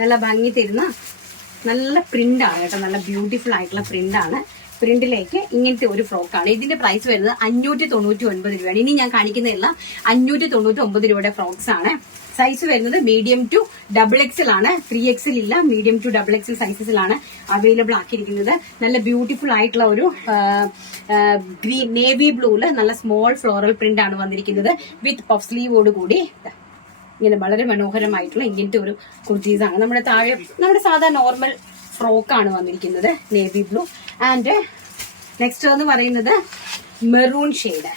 നല്ല ഭംഗി തരുന്ന നല്ല പ്രിന്റാണ് കേട്ടോ, നല്ല ബ്യൂട്ടിഫുൾ ആയിട്ടുള്ള പ്രിന്റാണ്. പ്രിന്റിലേക്ക് ഇങ്ങനത്തെ ഒരു ഫ്രോക്കാണ്. ഇതിന്റെ പ്രൈസ് വരുന്നത് 599 രൂപയാണ്. ഇനി ഞാൻ കാണിക്കുന്നതെല്ലാം 599 രൂപയുടെ ഫ്രോക്സ് ആണ്. സൈസ് വരുന്നത് മീഡിയം ടു XXL ആണ്. 3XL ഇല്ല, മീഡിയം ടു XXL സൈസസിലാണ് അവൈലബിൾ ആക്കിയിരിക്കുന്നത്. നല്ല ബ്യൂട്ടിഫുൾ ആയിട്ടുള്ള ഒരു ഗ്രീൻ നേവി ബ്ലൂല് നല്ല സ്മോൾ ഫ്ലോറൽ പ്രിന്റ് ആണ് വന്നിരിക്കുന്നത് വിത്ത് പഫ് സ്ലീവോട് കൂടി. ഇങ്ങനെ വളരെ മനോഹരമായിട്ടുള്ള ഇങ്ങനത്തെ ഒരു കുർത്തീസ് ആണ്. നമ്മുടെ താഴെ നമ്മുടെ സാധാ നോർമൽ ഫ്രോക്കാണ് വന്നിരിക്കുന്നത്, നേവി ബ്ലൂ. ആൻഡ് നെക്സ്റ്റ് എന്ന് പറയുന്നത് മെറൂൺ ഷെയ്ഡ്,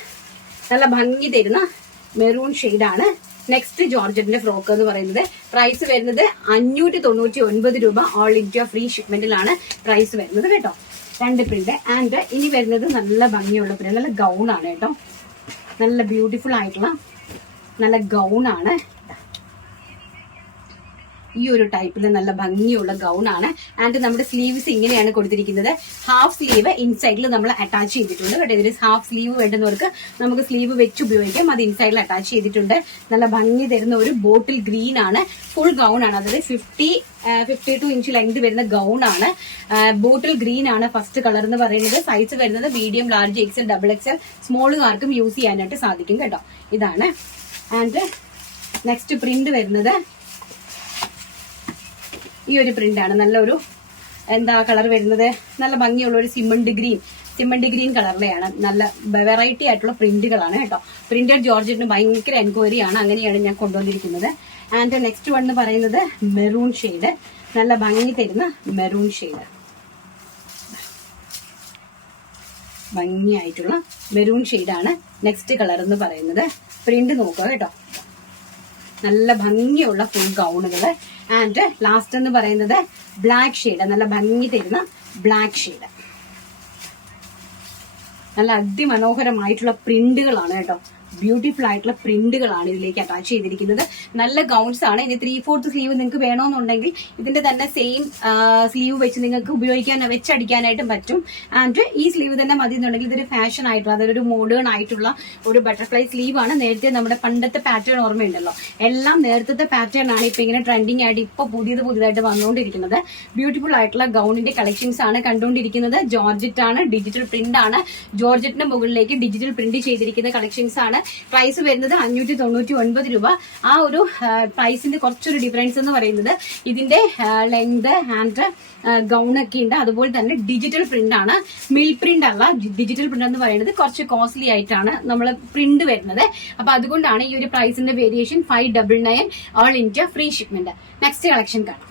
നല്ല ഭംഗി തരുന്ന മെറൂൺ ഷെയ്ഡാണ്. നെക്സ്റ്റ് ജോർജറ്റിന്റെ ഫ്രോക്ക് എന്ന് പറയുന്നത് പ്രൈസ് വരുന്നത് 599 രൂപ. ഓൾ ഇന്ത്യ ഫ്രീ ഷിപ്മെന്റിലാണ് പ്രൈസ് വരുന്നത് കേട്ടോ. 2 പ്രിന്റ്. ആൻഡ് ഇനി വരുന്നത് നല്ല ഭംഗിയുള്ള പ്രിന്റ്, നല്ല ഗൗൺ ആണ് കേട്ടോ. നല്ല ബ്യൂട്ടിഫുൾ ആയിട്ടുള്ള നല്ല ഗൗൺ ആണ്. ഈ ഒരു ടൈപ്പിൽ നല്ല ഭംഗിയുള്ള ഗൗൺ ആണ്. ആൻഡ് നമ്മുടെ സ്ലീവ്സ് ഇങ്ങനെയാണ് കൊടുത്തിരിക്കുന്നത്. ഹാഫ് സ്ലീവ് ഇൻസൈഡിൽ നമ്മൾ അറ്റാച്ച് ചെയ്തിട്ടുണ്ട് കേട്ടോ. ഇതിൽ ഹാഫ് സ്ലീവ് വേണ്ടുന്നവർക്ക് നമുക്ക് സ്ലീവ് വെച്ച് ഉപയോഗിക്കാം. അത് ഇൻസൈഡിൽ അറ്റാച്ച് ചെയ്തിട്ടുണ്ട്. നല്ല ഭംഗി തരുന്ന ഒരു ബോട്ടിൽ ഗ്രീൻ ആണ്. ഫുൾ ഗൗൺ ആണ്, അതായത് 52 ഇഞ്ച് ലെങ്ത് വരുന്ന ഗൗൺ ആണ്. ബോട്ടിൽ ഗ്രീൻ ആണ് ഫസ്റ്റ് കളർ എന്ന് പറയുന്നത്. സൈസ് വരുന്നത് മീഡിയം, ലാർജ്, XL, XXL, സ്മോളുകാർക്കും യൂസ് ചെയ്യാനായിട്ട് സാധിക്കും കേട്ടോ. ഇതാണ്. ആൻഡ് നെക്സ്റ്റ് പ്രിന്റ് വരുന്നത് ഈ ഒരു പ്രിന്റ് ആണ്. നല്ലൊരു എന്താ കളർ വരുന്നത്, നല്ല ഭംഗിയുള്ള ഒരു സിമണ്ട് ഗ്രീൻ കളറിലെയാണ്. നല്ല വെറൈറ്റി ആയിട്ടുള്ള പ്രിന്റുകളാണ് കേട്ടോ. പ്രിന്റഡ് ജോർജറ്റിന് ഭയങ്കര എൻക്വയറി ആണ്, അങ്ങനെയാണ് ഞാൻ കൊണ്ടുവന്നിരിക്കുന്നത്. ആൻഡ് നെക്സ്റ്റ് വൺ എന്ന് പറയുന്നത് മെറൂൺ ഷെയ്ഡ്, നല്ല ഭംഗി തരുന്ന മെറൂൺ ഷെയ്ഡ്, ഭംഗിയായിട്ടുള്ള മെറൂൺ ഷെയ്ഡാണ് നെക്സ്റ്റ് കളർ എന്ന് പറയുന്നത്. പ്രിന്റ് നോക്കുക കേട്ടോ, നല്ല ഭംഗിയുള്ള ഫുൾ ഗൗണുകള്. ആൻഡ് ലാസ്റ്റ് എന്ന് പറയുന്നത് ബ്ലാക്ക് ഷെയ്ഡ്, നല്ല ഭംഗി തരുന്ന ബ്ലാക്ക് ഷെയ്ഡ്. നല്ല അതിമനോഹരമായിട്ടുള്ള പ്രിന്റുകളാണ് കേട്ടോ. ബ്യൂട്ടിഫുൾ ആയിട്ടുള്ള പ്രിന്റുകളാണ് ഇതിലേക്ക് അറ്റാച്ച് ചെയ്തിരിക്കുന്നത്. നല്ല ഗൗൺസ് ആണ്. ഇനി 3/4 സ്ലീവ് നിങ്ങൾക്ക് വേണമെന്നുണ്ടെങ്കിൽ ഇതിന്റെ തന്നെ സെയിം സ്ലീവ് വെച്ച് നിങ്ങൾക്ക് വെച്ചടിക്കാനായിട്ടും പറ്റും. ആൻഡ് ഈ സ്ലീവ് തന്നെ മതി എന്നുണ്ടെങ്കിൽ ഇതൊരു ഫാഷൻ ആയിട്ടുള്ള, അതായത് ഒരു മോഡേൺ ആയിട്ടുള്ള ഒരു ബട്ടർഫ്ലൈ സ്ലീവ് ആണ്. നേരത്തെ നമ്മുടെ പണ്ടത്തെ പാറ്റേൺ ഓർമ്മയുണ്ടല്ലോ, എല്ലാം നേരത്തെ പാറ്റേൺ ആണ് ഇപ്പൊ ഇങ്ങനെ ട്രെൻഡിങ് ആയിട്ട് ഇപ്പൊ പുതിയതായിട്ട് വന്നുകൊണ്ടിരിക്കുന്നത്. ബ്യൂട്ടിഫുൾ ആയിട്ടുള്ള ഗൗണിന്റെ കളക്ഷൻസ് ആണ് കണ്ടുകൊണ്ടിരിക്കുന്നത്. ജോർജറ്റ് ആണ്, ഡിജിറ്റൽ പ്രിന്റ് ആണ്. ജോർജറ്റിന്റെ മുകളിലേക്ക് ഡിജിറ്റൽ പ്രിന്റ് ചെയ്തിരിക്കുന്ന കളക്ഷൻസ് ആണ്. പ്രൈസ് വരുന്നത് 599 രൂപ. ആ ഒരു പ്രൈസിന്റെ കുറച്ചൊരു ഡിഫറൻസ് എന്ന് പറയുന്നത് ഇതിന്റെ ലെങ്ത് ആൻഡ് ഗൗൺ ഒക്കെ ഉണ്ട്. അതുപോലെ തന്നെ ഡിജിറ്റൽ പ്രിന്റ് ആണ്, മിൽ പ്രിന്റ് അല്ല. ഡിജിറ്റൽ പ്രിന്റ് എന്ന് പറയുന്നത് കുറച്ച് കോസ്റ്റ്ലി ആയിട്ടാണ് നമ്മൾ പ്രിന്റ് വരുന്നത്. അപ്പൊ അതുകൊണ്ടാണ് ഈ ഒരു പ്രൈസിന്റെ variation 599 all India free shipment. Next collection കാണാം.